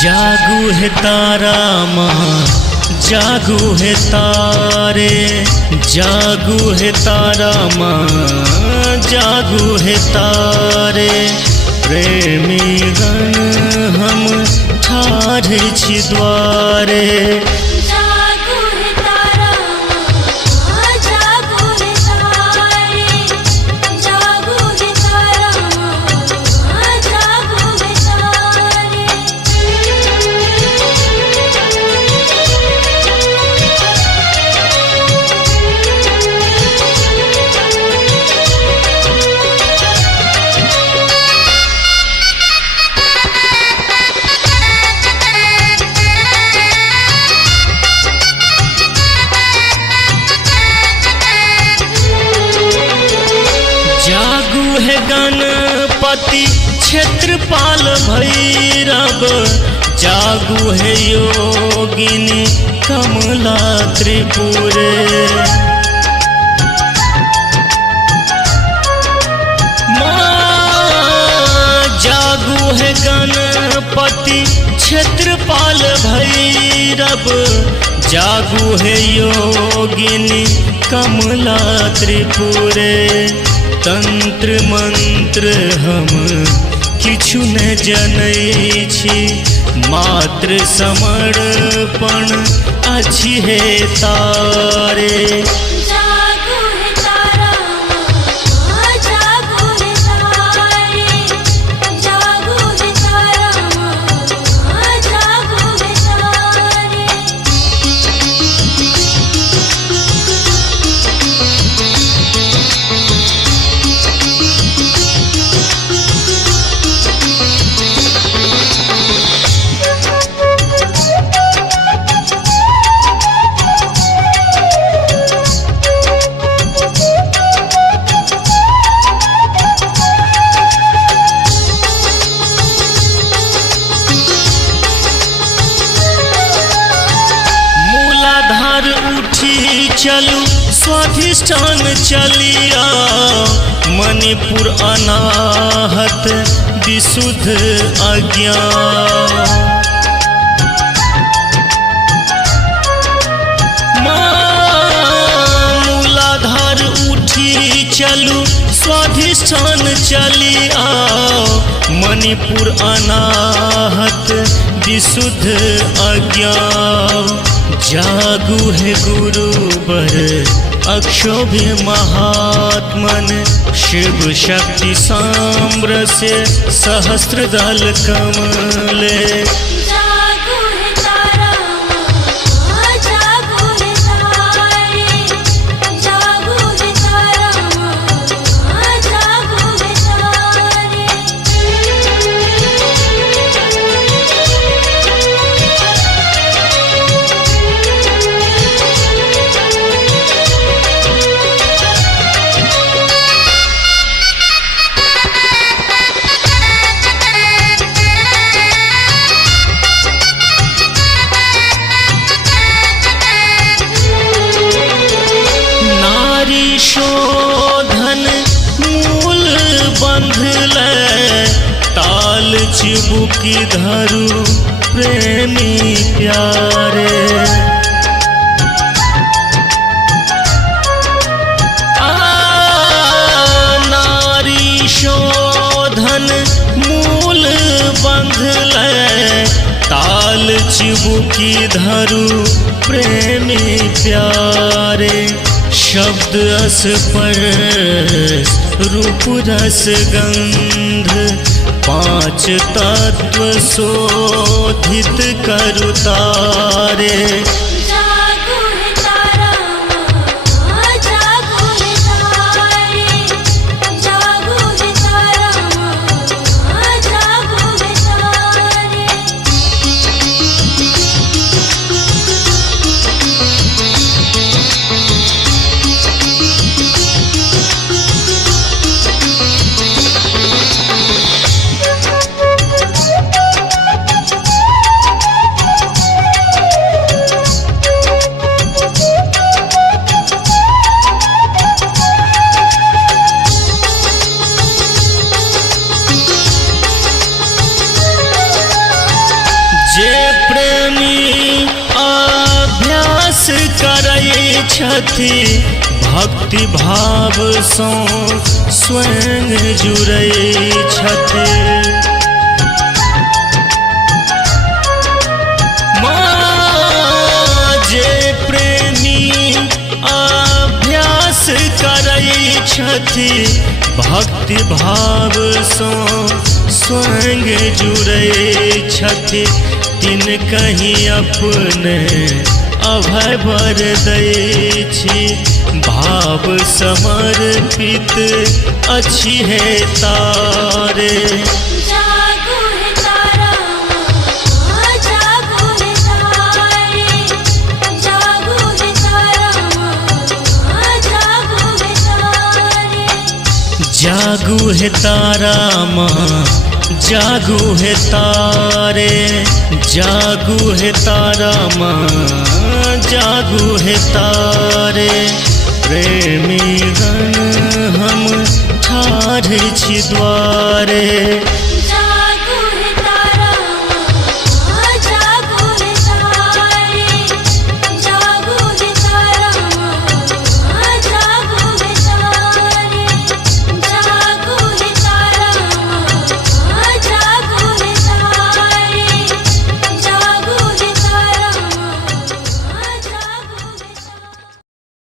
जागू है तारा माँ, जागू है तारे, जागू है तारा माँ, जागू है तारे। प्रेमी गण हम ठाढ़ छी द्वारे। जागू है गणपति क्षेत्रपाल भैरव, जागू है योगिनी कमला त्रिपुरे। जागू है गणपति क्षेत्रपाल भैरव, जागू है योगिनी कमला त्रिपुरे। तंत्र मंत्र हम किछु न जनै छी, मात्र समर्पण अछि हे तारे। उठी चलू स्वाधिष्ठान चलिया, मणिपुर अनाहत विशुद्ध अज्ञान। मूलाधार उठी चलू स्वाधिष्ठान चलिया, मणिपुर अनाहत विशुद्ध अज्ञान। जागू है गुरुवर अक्षोभ्य महात्मन, शिव शक्ति साम्र से सहस्त्र दल कमले। शोधन मूल बंधले, ताल चिबुकी धरू प्रेमी प्यारे। नारी शोधन मूल बंधले, ताल चिबुकी धरू प्रेमी प्यारे। शब्द स्पर्श रूप रस गंध, पांच तत्व शोधित करु तारे। छथि भक्ति भाव सँ स्वयं जुड़ै छथि। जे प्रेमी अभ्यास करै छथि भक्ति भाव सँ स्वयं जुड़ै छथि। तिनकहि अपने अभय वर दै छी भाव समर्पित अछि हे तारे। जागो हे तारा माँ, जागो हे तारे, जागो हे तारा माँ, जागो हे तारे। जागू हे तारा माँ, जागू हे तारे, जागू हे तारा माँ, जागू हे तारे। प्रेमी गण हम ठाढ़ छी द्वारे।